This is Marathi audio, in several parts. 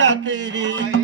तेरी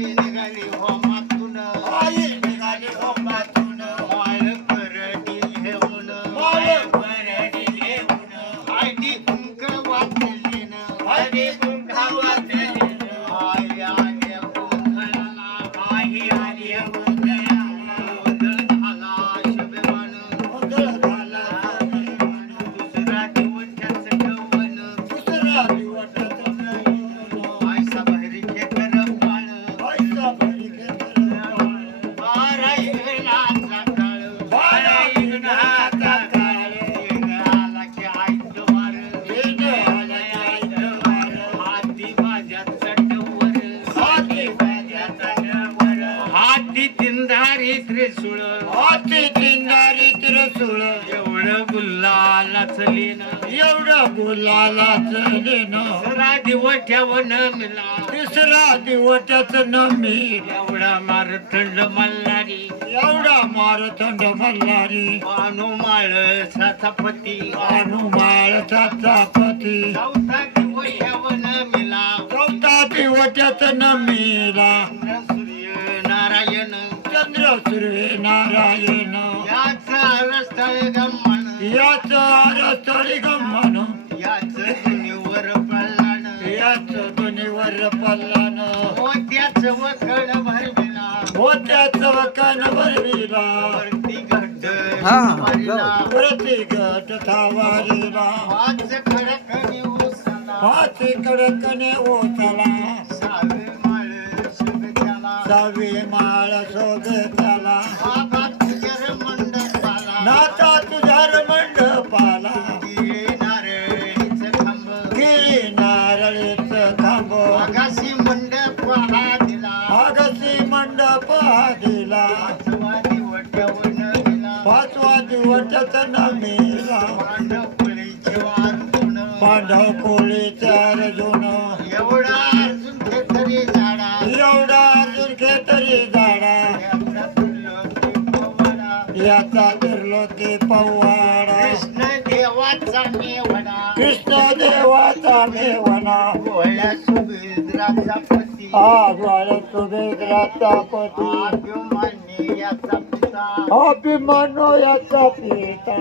हाती चिंगारी त्रिशूळ. एवढं गुल्लालाच लेन एवढं गुलालाचं लेणं. दुसरा दिवस ठेवण मिला. तिसरा दिवसाचं नमी एवढा मार थंड मल्हारी. एवढा मारथंड मल्हारी. अनुमाळ साथापती हनुमाळचा चापती चौथा दिवस ठेवण मिला. चौथा नमीला सूर्य नारायण सूर्य नारायण. याचा रस्थळ गमन. याच रस्तळी गमन. याच दुनीवर पडलान याच दोन्हीवर पल्लान. भरविला. भरविला. वरती घट हा, थावारीला. पाच कडकने ओतला दिवसाचा नमीला. पांढव एवढा अर्जुन. तरी झाडा एवढा अर्जुन तरी झाडा. याचा फिरलो ते पवाडा. कृष्ण देवाचा मेवडा कृष्ण देवाचा मेवना भोळ्या सुभेद्राचा पती. वाळ सुभेद्राचा पती. अभिमानी याचा पिता.